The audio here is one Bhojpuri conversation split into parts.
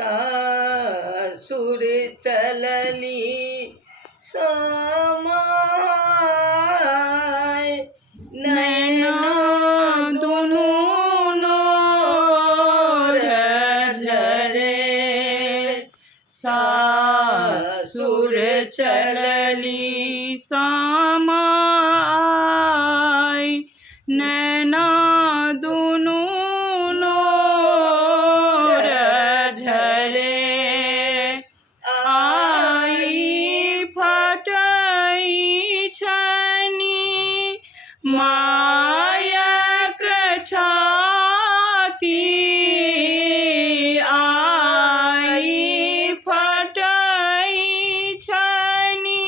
सासुर चलली समाय नैना दुनू नोर झरे सासुर चलली समाय नैना दुनू नोर झरे आई फटई छनी मायक छाती आई फटई छनी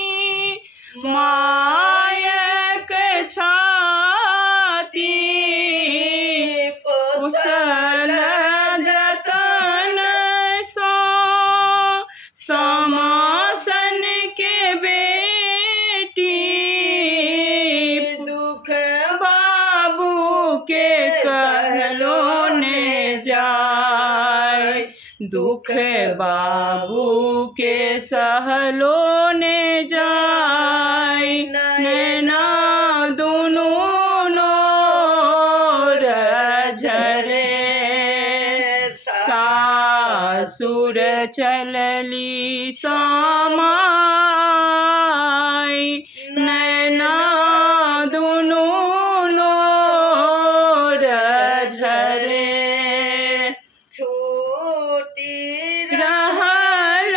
मायक छाती पोसल जतन सो समासन के बेटी दुख बाबू के सहलो ने जाय दुख बाबू के सहलो ने जाय नैना दुनू नोर झरे सासुर चलली समाय नैना दुनू नोर झरे छूटी रहल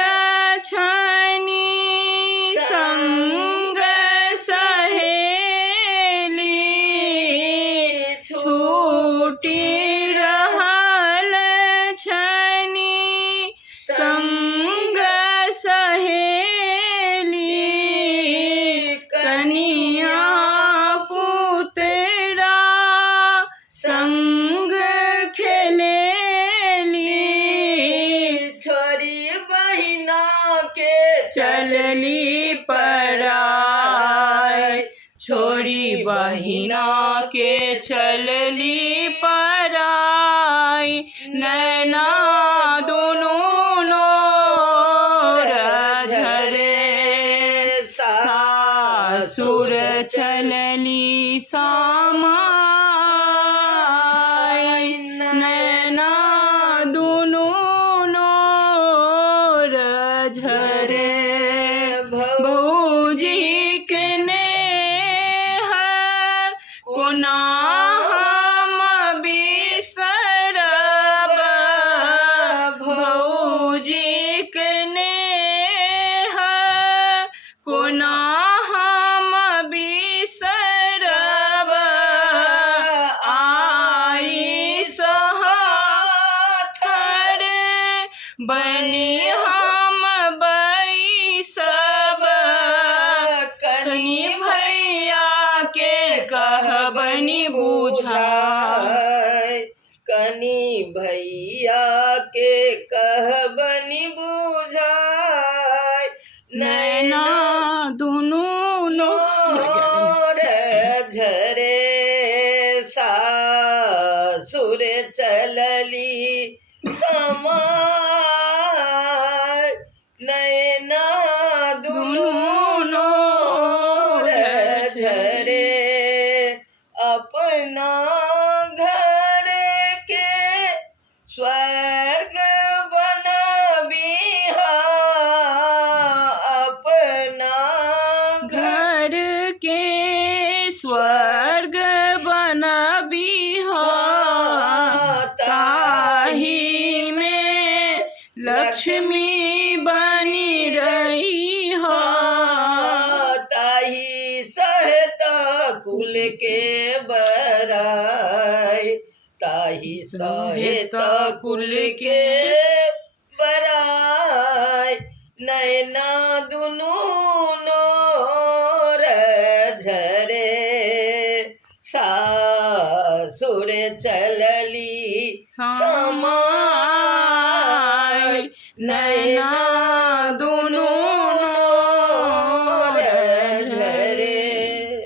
छनी संग सहेली छूटी रहल छनी संग सहेली कनिया पुतरा संग खेलेली छोरी बहिना के चलली पराय छोरी बहिना के चलली पराय नैना दुनू नोर झरे सासुर चलली समाय नैना दुनू नोर झरे भौजी के नेह कोना हम बिसरब भौजी के नेह कोना हम बिसरब आई सहाथर बनी हम बैसब कनी भैया के कहबनी बुझाय कनी भैया के कहबनी बुझाय नैना दुनू नोर झरे सासुर चलली समाय नैना दुनू नोर झरे अपना घर के स्वर्ग बनबिहा अपना घर के स्वर्ग बनबिहा ताही में लक्ष्मी बनी रही हो ताही सहता कुल के बराय ताही सहता कुल के बराय नैना दुनू नोर झरे सासुर चलली समाय नैना